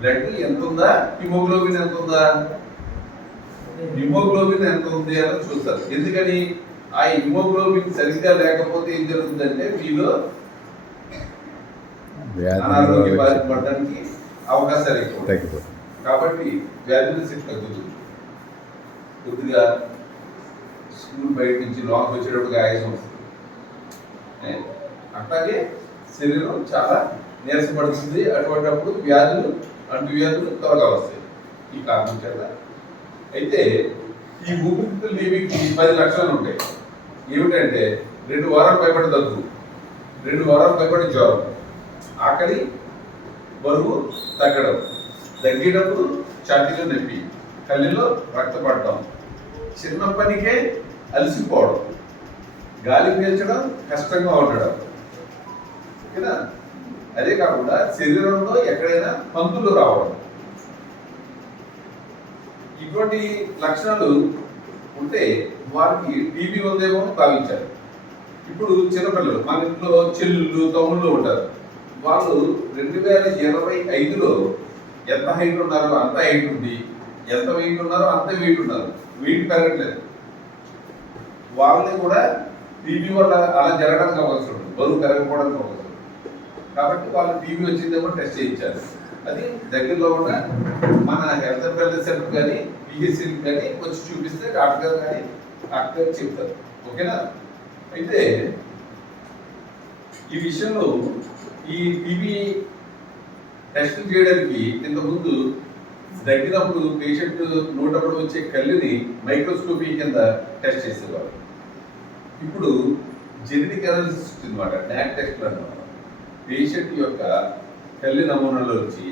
Blood ఎంత ఉందా, haemoglobin ఎంత ఉందా, హిమోగ్లోబిన్ ఎంత ఉంది అని చూస్తారు. ఎందుకని ఆ హిమోగ్లోబిన్ సరిగ్గా లేకపోతే ఏం జరుగుతుందంటే మీలో అనారోగ్య బాధపడడానికి అవకాశాలు ఎక్కువ. కాబట్టి వ్యాధుల శక్తి తగ్గుతుంది. కొద్దిగా స్కూల్ బయట నుంచి లోపలికి వచ్చేటప్పుడు ఆయాసం వస్తుంది. అట్లాగే శరీరం చాలా నీరసపడుతుంది. అటువంటిప్పుడు అంటువ్యాధులు త్వరగా వస్తాయి ఈ కారణం చేత. అయితే ఈ ఊపిరితిత్తులు లీవింగ్కి 10 లక్షణాలు ఉంటాయి. ఏమిటంటే 2 వారాలు భయపడి దగ్గు, 2 వారాలు భయపడి జ్వరం, ఆకలి, బరువు తగ్గడం, దగ్గేటప్పుడు ఛాతీలో నొప్పి, కళ్ళలో రక్తపడటం, చిన్న పనికే అలసిపోవడం, గాలి పీల్చడం కష్టంగా ఉండడం. ఓకేనా? అదే కాకుండా శరీరంలో ఎక్కడైనా పంతులు రావడం, ఇటువంటి లక్షణాలు ఉంటే వారికి టీబీ ఉందేమో భావించారు. ఇప్పుడు చిన్నపిల్లలు మన ఇంట్లో చెల్లుళ్ళు తమ్ముళ్ళు ఉంటారు. వాళ్ళు 2025లో ఎంత హైట్ ఉన్నారో అంత హైట్ ఉంది, ఎంత వెయిట్ ఉన్నారో అంత వెయిట్ ఉన్నారు. వెయిట్ పెరగట్లేదు. వాళ్ళని కూడా టీబీ వల్ల అలా జరగడానికి అవకాశం ఉంటుంది, బరువు పెరగకపోవడానికి అవకాశం. కాబట్టి వాళ్ళు టీబీ వచ్చిందేమో టెస్ట్ చేయించారు. అది దగ్గరలో ఉన్న మన హెల్త్ అండ్ వెల్నెస్ సెంటర్ కానీ పిహెచ్సికి కానీ వచ్చి చూపిస్తే డాక్టర్ గారు చెప్తారు. ఓకేనా? అయితే ఈ విషయంలో ఈ టీబీ టెస్ట్ చేయడానికి ఇంతకుముందు దగ్గినప్పుడు పేషెంట్ నోటప్పుడు వచ్చే కళ్ళుని మైక్రోస్కోపీ కింద టెస్ట్ చేసేవారు. ఇప్పుడు జెనెటిక్ అనాలిసిస్ అనమాట, డాక్ టెస్ట్ అన్నమాట. పేషెంట్ యొక్క కళ్ళు నమూనాలో వచ్చి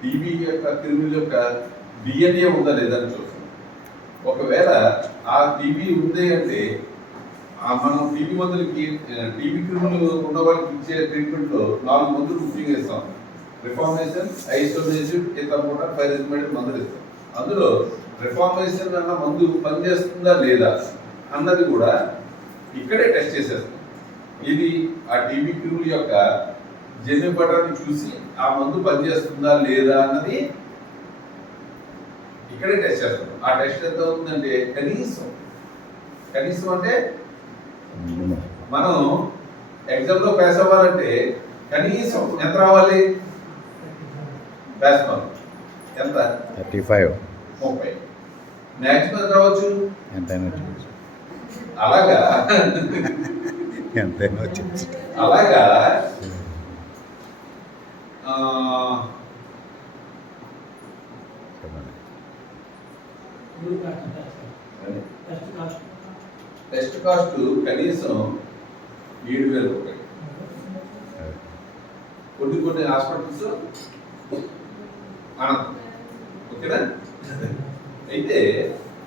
టీబీ యొక్క క్రిముల యొక్క డిఎన్ఏ ఉందా లేదా అని చూస్తాం. ఒకవేళ ఆ టీబీ ఉంది అంటే మనం టీబీ మందులకి టీబీ క్రిములు ఉన్న వాళ్ళకి ఇచ్చే ట్రీట్మెంట్లో 4 మందులు ముఖ్యంగా ఇస్తాం. రిఫార్మేషన్, ఐసోలేషన్, ఇతరమోటా, పైరజిమేట్ మందులు ఇస్తాం. అందులో రిఫార్మేషన్ అన్న మందు పనిచేస్తుందా లేదా అన్నది కూడా ఇక్కడే టెస్ట్ చేసేస్తాం. ఇది ఆ టీబీ క్రిముల యొక్క జన్యుపటాన్ని చూసి ఆ మందు పనిచేస్తుందా లేదా అన్నది ఇక్కడే టెస్ట్ చేస్తాం. ఆ టెస్ట్ ఎంత అవుతుందంటే కనీసం అంటే మనం ఎగ్జామ్లో పాస్ అవ్వాలంటే కనీసం ఎంత రావాలి? పాస్ మార్క్ ఎంత? 35, 30. మ్యాక్సిమం ఎంత రావచ్చు? ఎంతైనా అలాగా అలాగా టెస్ట్ కాస్ట్ కనీసం 7,000 రూపాయలు. కొన్ని హాస్పిటల్స్ అనంతం. ఓకేనా? అయితే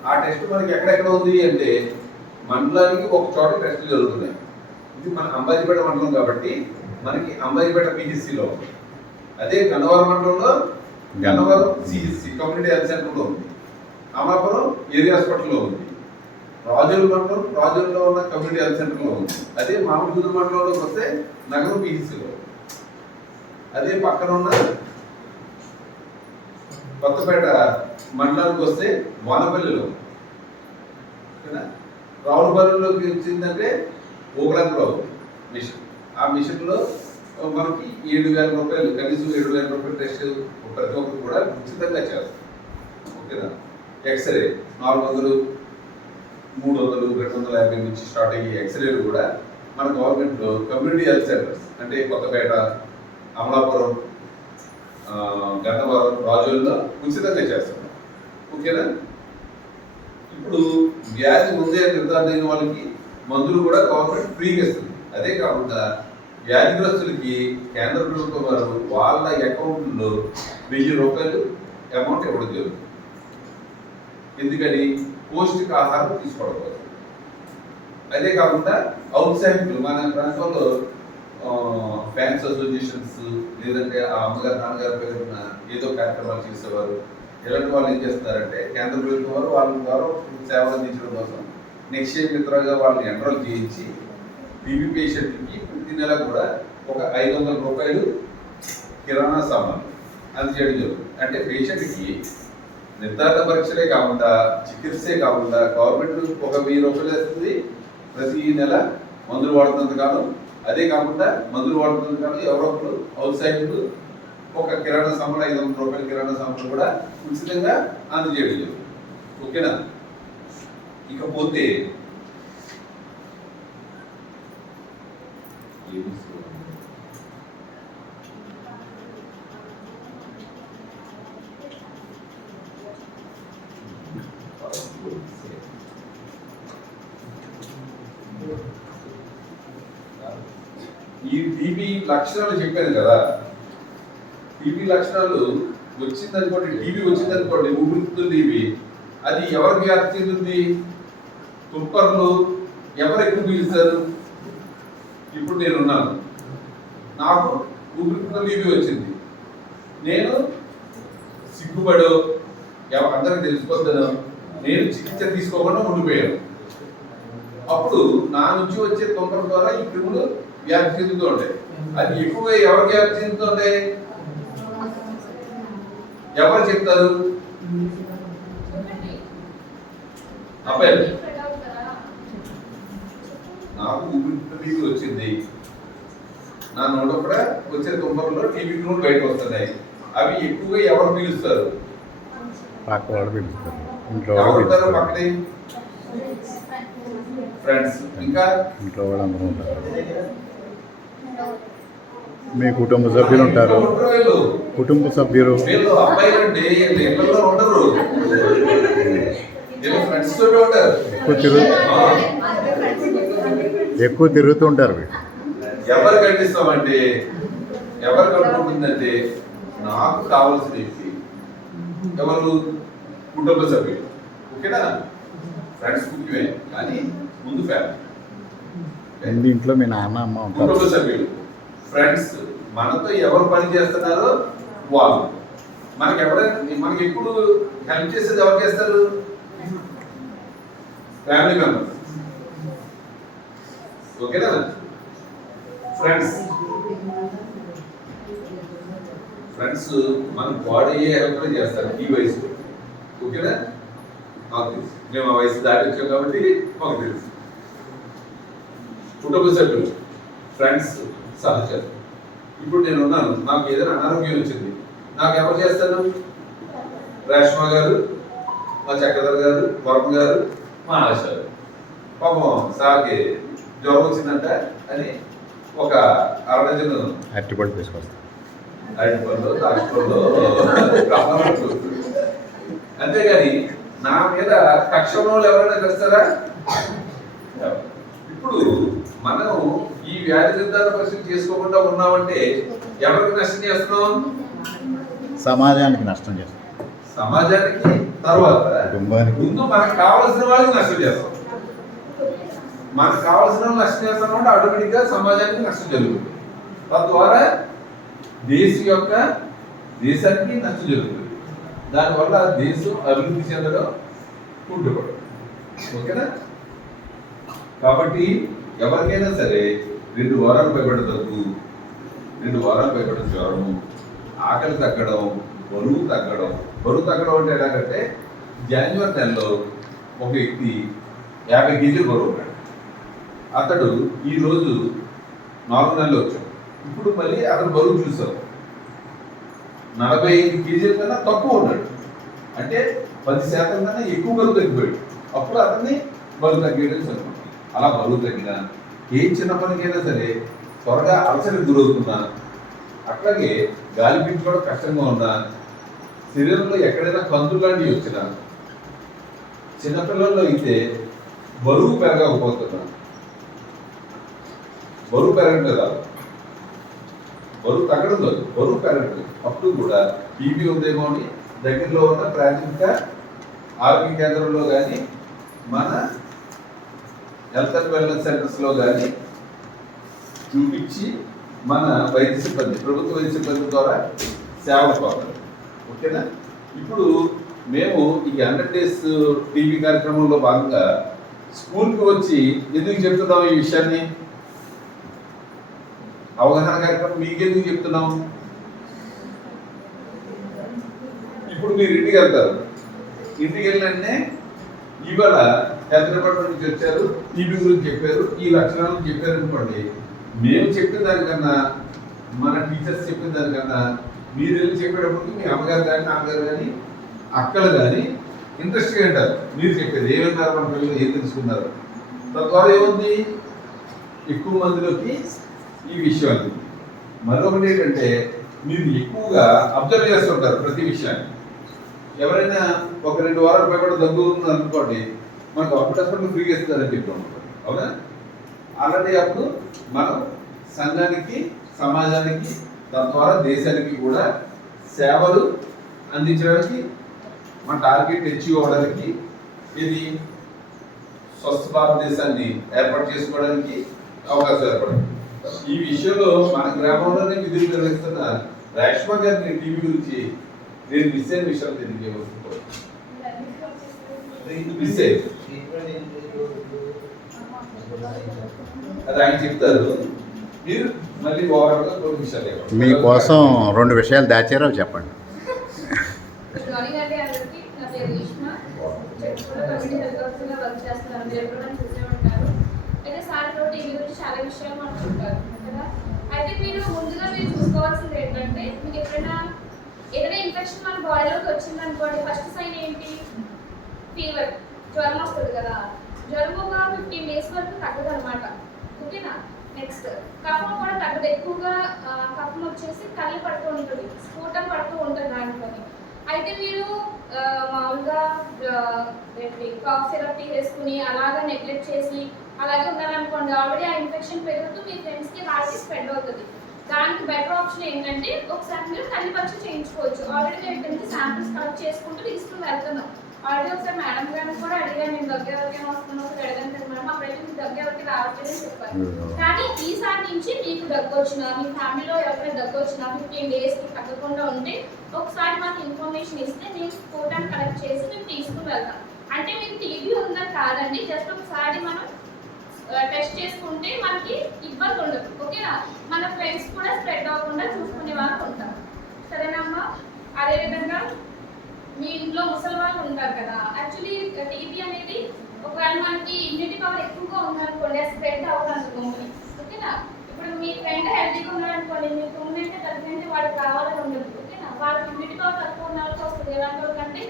ఆ టెస్ట్ మనకి ఎక్కడెక్కడ ఉంది అంటే మండలానికి ఒక చోట టెస్టులు జరుగుతున్నాయి. ఇది మన అంబాజీపేట మండలం కాబట్టి మనకి అంబాజీపేట పిహెచ్సిలో ఉంది. అదే గన్నవరం మండలంలో గన్నవరం సిహెచ్సి కమ్యూనిటీ హెల్త్ సెంటర్లో ఉంది. అమలాపురం ఏరియా హాస్పిటల్లో ఉంది. రాజుల మండలం రాజుల్లో ఉన్న కమ్యూనిటీ హెల్త్ సెంటర్లో ఉంది. అదే మామూలు మండలంలోకి వస్తే నగరం పిహెచ్సిలో. అదే పక్కన ఉన్న కొత్తపేట మండలానికి వస్తే వానపల్లిలో. రావులపల్లిలోకి వచ్చిందంటే ఓకలంకలో మిషన్. ఆ మిషన్లో మనకి 7,000 రూపాయలు, కనీసం 7,000 రూపాయలు టెస్ట్ ప్రతి ఒక్కరు కూడా ఉచితంగా చేస్తారు. ఓకేనా? ఎక్స్రే 400, 300, 250 నుంచి స్టార్ట్ అయ్యే ఎక్స్రేలు కూడా మన గవర్నమెంట్లో కమ్యూనిటీ హెల్త్ సెంటర్స్ అంటే కొత్తపేట, అమలాపురం, గన్నవరం, రాజుల్లో ఉచితంగా చేస్తాం. ఓకేనా? ఇప్పుడు వ్యాధి ఉందే నిర్ధారణ అయిన వాళ్ళకి మందులు కూడా గవర్నమెంట్ ఫ్రీగా ఇస్తుంది. అదే కాకుండా వ్యాధిగ్రస్తులకి కేంద్ర ప్రభుత్వం వారు వాళ్ళ అకౌంట్లో 1,000 రూపాయలు అమౌంట్ ఇవ్వడం జరుగుతుంది. ఎందుకని? పౌష్టిక ఆహారం తీసుకోవడం కోసం. అదే కాకుండా ఔత్సాహికులు మన ప్రాంతంలో ఫ్యాన్స్ అసోసియేషన్స్ లేదంటే ఆ అమ్మగారు నాన్నగారు పేరున్న ఏదో కార్యక్రమాలు చేసేవారు. ఇలాంటి వాళ్ళు ఏం చేస్తున్నారంటే కేంద్ర ప్రభుత్వం వారు వాళ్ళ ద్వారా సేవలు అందించడం కోసం నిక్షేప మిత్రగా వాళ్ళని ఎన్రోల్ చేయించి టీబీ పేషెంట్కి ప్రతి నెల కూడా ఒక 500 రూపాయలు కిరాణా సామాన్లు అందజేయడం జరుగుతుంది. అంటే పేషెంట్కి నిర్ధారణ పరీక్షలే కాకుండా చికిత్సే కాకుండా గవర్నమెంట్ ఒక 1000 రూపాయలు వేస్తుంది ప్రతి నెల మందులు వాడుతున్నంత కాలం. అదే కాకుండా మందులు వాడుతున్నంత కాలం ఎవరో ఒకరు అవుట్ సైడ్ ఒక కిరాణా సామాన్లు 500 రూపాయల కిరాణా సామాన్లు కూడా ఉచితంగా అందజేయడం జరుగుతుంది. ఓకేనా? ఇకపోతే ఈ టీబీ లక్షణాలు చెప్పాను కదా, టీబీ లక్షణాలు వచ్చిందనుకోండి, టీబీ వచ్చిందనుకోండి, ఊపిరితిత్తులు టీబీ, అది ఎవరికి వ్యాప్తి చెందుతుంది? తుంపర్లు ఎవరు ఎక్కువ పీలుస్తారు? ఇప్పుడు నేనున్నాను, నాకు ఊపిరితిత్తులు టీబీ వచ్చింది, నేను సిగ్గుపడో అందరికి తెలిసిపోతాను, నేను చికిత్స తీసుకోకుండా ఉండిపోయాను. అప్పుడు నా నుంచి వచ్చే తుంపర ద్వారా ఈ క్రిములు వ్యాప్తి చెందుతూ ఉంటాయి. అది ఎక్కువగా ఎవరికి వ్యాప్తి చెందుతుంటాయి? ఎవరు చెప్తారు? అబ్బాయి, నాకు ఊపిరితిత్తులు టీబీ వచ్చింది, నా నోట కూడా వచ్చే తుంపరలో టీబీ క్రిములు బయటకు వస్తున్నాయి. అవి ఎక్కువగా ఎవరు పీలుస్తారు? పక్కనే ఫ్రెండ్స్, ఇంకా ఇంట్లో వాళ్ళందరూ ఉంటారు, మీ కుటుంబ సభ్యులు ఉంటారు. కుటుంబ సభ్యులు అబ్బాయిలు అంటే ఇళ్ళలో ఉండరు, ఫ్రెండ్స్ తోటి ఉంటారు, ఎక్కువ తిరుగుతుంటారు. ఎవరు ఖండిస్తామంటే ఎవరు కనుకుంటుందంటే నాకు కావాల్సిన వ్యక్తి ఎవరు? కుటుంబ సభ్యులు. ఓకేనా? ఫ్రెండ్స్ ముఖ్యమే, కానీ ముందు ఫ్యామిలీ. ఇంట్లో మీ నాన్న అమ్మ ఉంటారు. కుటుంబ సభ్యులు, ఫ్రెండ్స్, మనతో ఎవరు పని చేస్తున్నారో వాళ్ళు. మనకి ఎప్పుడు హెల్ప్ చేసేది ఎవరు చేస్తారు? Family members. ఓకేనా? ఫ్రెండ్స్ మన బాడీ హెల్ప్ చేస్తారు ఈ వయసులో. ఓకేనా? మాకు తెలుసు, మేము ఆ వయసు దాటి వచ్చాం కాబట్టి మాకు తెలుసు. కుటుంబ సభ్యులు, ఫ్రెండ్స్, సహచరులు. ఇప్పుడు నేను ఉన్నాను, నాకు ఏదైనా అనారోగ్యం వచ్చింది, నాకు ఎవరు చేస్తారు? రేష్మా గారు, మా చక్రధర్ గారు, వరం గారు, మా ఆశ గారు. పాపం సార్కి జ్వరం వచ్చిందంట అని ఒక 60 డజన్ అరటిపళ్ళు తీసుకొస్తాను, అరటిపళ్ళు, దాచిపళ్ళు, అంతేగాని నా మీద కక్షలో ఎవరైనా తెస్తారా? ఇప్పుడు మనం ఈ వ్యాధి నిర్ధారణ పరీక్ష చేసుకోకుండా ఉన్నామంటే ఎవరికి నష్టం చేస్తున్నాం? సమాజానికి నష్టం చేస్తాం. సమాజానికి, తర్వాత కుటుంబానికి, ముందు మనకు కావాల్సిన వాళ్ళకి నష్టం చేస్తాం. మనకు కావాల్సిన వాళ్ళు నష్టం చేస్తాం అంటే ఆటోమేటిక్ గా సమాజానికి నష్టం జరుగుతుంది. తద్వారా దేశానికి నష్టం జరుగుతుంది. దానివల్ల దేశం అభివృద్ధి చెందడం కుంటుపడదు. ఓకేనా? కాబట్టి ఎవరికైనా సరే 2 వారాలు పైబడ్డ దగ్గు, 2 వారాలు పైబడ్డ జ్వరము, ఆకలి తగ్గడం, బరువు తగ్గడం అంటే ఎలాగంటే జనవరి నెలలో ఒక వ్యక్తి 50 కేజీలు బరువు ఉన్నాడు. అతడు ఈరోజు 4 నెలలు వచ్చాడు. ఇప్పుడు మళ్ళీ అతను బరువు చూసాం 45 కేజీల కన్నా తక్కువ ఉన్నాడు. అంటే 10% కన్నా ఎక్కువ బరువు తగ్గిపోయాడు. అప్పుడు అతన్ని బరువు తగ్గేయడం సరిపోతుంది. అలా బరువు తగ్గినా, ఏ చిన్న పనికైనా సరే త్వరగా అలసటకు గురవుతున్నా, అట్లాగే గాలి పీల్చుకోవడం కష్టంగా ఉన్నా, శరీరంలో ఎక్కడైనా కంతులు లాంటివి వచ్చినా, చిన్నపిల్లల్లో అయితే బరువు పెరగకపోతున్నా, బరువు పెరగడం కాదు, బరువు తగ్గడం కాదు, బరువు పెరగడం, అప్పుడు కూడా టీబీ ఉందేమో అని దగ్గరలో ఉన్న ప్రాథమిక ఆరోగ్య కేంద్రంలో కానీ మన హెల్త్ అండ్ వెల్నెస్ సెంటర్స్లో కానీ చూపించి మన వైద్య సిబ్బంది, ప్రభుత్వ వైద్య సిబ్బంది ద్వారా సేవలు పొందాలి. ఓకేనా? ఇప్పుడు మేము ఈ 100 డేస్ టీవీ కార్యక్రమంలో భాగంగా స్కూల్కి వచ్చి ఎందుకు చెప్తున్నాం ఈ విషయాన్ని? అవగాహన కార్యక్రమం మీకెందుకు చెప్తున్నాం? ఇప్పుడు మీరు ఇంటికి వెళ్తారు, ఇంటికి వెళ్ళినంటే ఇవాళ హెల్త్ డిపార్ట్మెంట్ నుంచి వచ్చారు, టీబీ గురించి చెప్పారు, ఈ లక్షణాలు చెప్పారు అనుకోండి. మేము చెప్పిన దానికన్నా మన టీచర్స్ చెప్పిన దానికన్నా మీరు వెళ్ళి చెప్పేటప్పటికి మీ అమ్మగారు కానీ నాన్నగారు కానీ అక్కలు కానీ ఇంట్రెస్ట్గా ఉంటారు. మీరు చెప్పేది ఏమన్నారు, మన పిల్లలు ఏం తెలుసుకున్నారు, తద్వారా ఏముంది ఎక్కువ మందిలోకి ఈ విషయాన్ని. మరొకటి ఏంటంటే మీరు ఎక్కువగా అబ్జర్వ్ చేస్తుంటారు ప్రతి విషయాన్ని. ఎవరైనా ఒక 2 వారాల పైబడి దగ్గు ఉంది అనుకోండి, మనకు హాస్పిటల్ ఫ్రీగా ఇస్తారని చెప్పి ఉంటారు, అవునా? అలాంటి అప్పుడు మనం సంఘానికి, సమాజానికి, తద్వారా దేశానికి కూడా సేవలు అందించడానికి మన టార్గెట్ అచీవ్ అవ్వడానికి, ఇది స్వస్థ భారతదేశాన్ని ఏర్పాటు చేసుకోవడానికి అవకాశం ఏర్పడింది. ఈ విషయంలో మన గ్రామంలోనే విధులు నిర్వహిస్తున్న రేష్మ గారిని టీవీ గురించి నేను మిస్ అయిన విషయాలు తెలియజేయవలసింది. అది ఆయన చెప్తారు, మీరు మళ్ళీ ఓవరాల్గా కొన్ని విషయాలు మీకోసం 2 విషయాలు దాచారో చెప్పండి. గుడ్ మార్నింగ్ అండి అందరికీ. నా పేరు ఈష్మా. చెప్పుకున్న కమిటీ హెల్త్ ఆఫీసర్గా వర్క్ చేస్తున్నాను. మీరు ఎప్పుడు నన్ను చూసే ఉంటారు. అయితే సార్ తోటి టీవీ గురించి చాలా విషయాలు మాట్లాడుకుంటారు కదా. అయితే మీరు ముందుగా మీరు చూసుకోవాల్సింది ఏంటంటే, మీకు ఎప్పుడైనా ఏదైనా ఇన్ఫెక్షన్ మన బాడీలోకి వచ్చింది అనుకోండి, ఫస్ట్ సైన్ ఏంటి? ఫీవర్, జ్వరం వస్తుంది కదా. జ్వరం ఒక 15 days వరకు తగ్గదు అనమాట, ఓకేనా? నెక్స్ట్ కఫం కూడా తగ్గదు. ఎక్కువగా కఫం వచ్చేసి కళ్ళు పడుతూ ఉంటుంది, స్ఫూటం పడుతూ ఉంటుంది దాంట్లోని. అయితే మీరు మామూలుగా కాఫ్ సిరప్ వేసుకుని అలాగా నెగ్లెక్ట్ చేసి అలాగే ఉన్నారనుకోండి, ఆల్రెడీ ఆ ఇన్ఫెక్షన్ పెరుగుతూ మీ ఫ్రెండ్స్కి వాళ్ళకి స్ప్రెడ్ అవుతుంది. దానికి బెటర్ ఆప్షన్ ఏంటంటే ఒకసారి మీరు కళ్ళు పరీక్ష చేయించుకోవచ్చు. ఆల్రెడీ మేము ఇక్కడ నుంచి శాంపిల్స్ కలెక్ట్ చేసుకుంటూ తీసుకుని వెళ్తున్నాం. ఆల్రెడీ ఒకసారి మేడం గారిని కూడా అడిగాను, నేను దగ్గర ఎవరికైనా వస్తున్నాం ఒకసారి అడిగాను కదా మేడం, అప్పుడైతే మీకు దగ్గర ఎవరికి రావట్లేదని చెప్పారు. కానీ ఈసారి నుంచి మీకు దగ్గు వచ్చినా, మీ ఫ్యామిలీలో ఎవరికైనా దగ్గు వచ్చినా 15 daysకి తగ్గకుండా ఉంటే ఒకసారి మాకు ఇన్ఫర్మేషన్ ఇస్తే నేను ఫోటోని కలెక్ట్ చేసి మేము తీసుకుని వెళ్తాం. అంటే మీకు టీబీ ఉందని కాదండి, జస్ట్ ఒకసారి మనం టెస్ట్ చేసుకుంటే మనకి ఇబ్బంది ఉండదు, ఓకేనా? మన ఫ్రెండ్స్ కూడా స్ప్రెడ్ అవ్వకుండా చూసుకునే వాళ్ళు ఉంటారు, సరేనమ్మా? అదేవిధంగా మీ ఇంట్లో ముసలి వాళ్ళు ఉంటారు కదా. యాక్చువల్లీ టీబీ అనేది ఒకవేళ మనకి ఇమ్యూనిటీ పవర్ ఎక్కువగా ఉందనుకోండి, అది స్ప్రెడ్ అవ్వదు తుమ్ముని, ఓకేనా? ఇప్పుడు మీ ఫ్రెండ్ హెల్తీగా ఉన్నారనుకోండి, మీరు తుమ్ముని అంటే తగ్గినంటే వాళ్ళకి కావాలని ఉండదు, ఓకేనా? వాళ్ళకి ఇమ్యూనిటీ పవర్ తక్కువ ఉన్న వాళ్ళకి వస్తుంది. ఎలాంటి వాళ్ళకంటే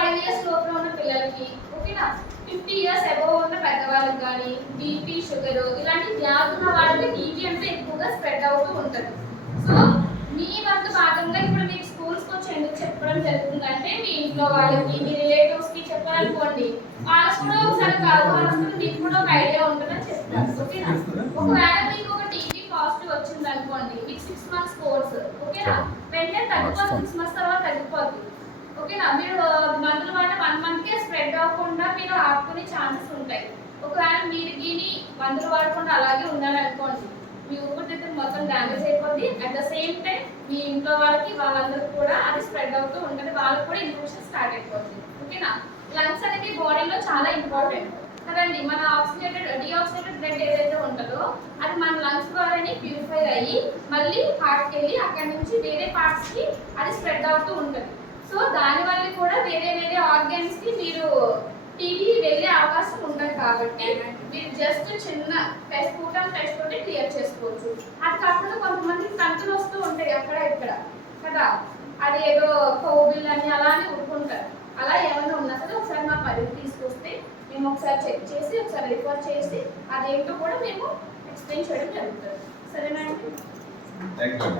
5 years లోపల ఉన్న పిల్లలకి, ఓకేనా? 50 years అబోవ్ ఉన్న పెద్దవాళ్ళకి కానీ బీపీ, షుగర్ ఇలాంటి వ్యాధుల వాళ్ళకి టీబీ అంటే ఎక్కువగా స్ప్రెడ్ అవుతూ ఉంటుంది. సో మీ వంతు భాగంగా ఇప్పుడు మీకు స్కూల్స్కి వచ్చి ఎందుకు చెప్పడం జరుగుతుందంటే, మీ ఇంట్లో వాళ్ళకి, మీ రిలేటివ్స్కి చెప్పాలనుకోండి, వాళ్ళకు కూడా ఒకసారి కావాల్సింది మీకు కూడా ఒక ఐడియా ఉంటుందని చెప్తారు, ఓకేనా? ఒకవేళ మీకు ఒక టీబీ పాజిటివ్ వచ్చింది అనుకోండి, మీకు 6 months కోర్స్, ఓకేనా? వెంటనే తగ్గిపోతుంది, 6 months తర్వాత తగ్గిపోతుంది, ఓకేనా? మీరు మందులు వాడిన 1 monthకే స్ప్రెడ్ అవ్వకుండా మీరు ఆపుకునే ఛాన్సెస్ ఉంటాయి. ఒకవేళ మీరు దీని మందులు వాడకుండా అలాగే ఉన్నారనుకోండి, మీ ఊపిరితిత్తులు మొత్తం డ్యామేజ్ అయిపోద్ది. అట్ ద సేమ్ టైం మీ ఇంట్లో వాళ్ళకి వాళ్ళందరికీ కూడా అది స్ప్రెడ్ అవుతూ ఉంటుంది, వాళ్ళకి కూడా ఇన్ఫెక్షన్ స్టార్ట్ అయిపోతుంది, ఓకేనా? లంగ్స్ అనేది బాడీలో చాలా ఇంపార్టెంట్ కదండి. మన డీఆక్సిడేటెడ్ బ్లడ్ ఏదైతే ఉంటుందో అది మన లంగ్స్ ద్వారానే ప్యూరిఫై అయ్యి మళ్ళీ హార్ట్కి వెళ్ళి అక్కడి నుంచి వేరే పార్ట్స్కి అది స్ప్రెడ్ అవుతూ ఉంటుంది. సో దానివల్ల కూడా వేరే వేరే ఆర్గాన్స్కి మీరు టీబీ వెళ్ళే అవకాశం ఉండదు. కాబట్టి మీరు జస్ట్ చిన్న టెస్ట్ తోటి క్లియర్ చేసుకోవచ్చు. అది కాకుండా కొంతమంది కంతులు వస్తూ ఉంటాయి అక్కడ ఇక్కడ కదా, అది ఏదో కోవిల్ అని అలా అని ఊరుకుంటారు. అలా ఏమైనా ఉన్నా సరే ఒకసారి మా పరిధి తీసుకొస్తే మేము ఒకసారి చెక్ చేసి ఒకసారి రిఫర్ చేసి అదేంటో కూడా మేము ఎక్స్ప్లెయిన్ చేయడం జరుగుతుంది, సరేనా అండి? Thank you.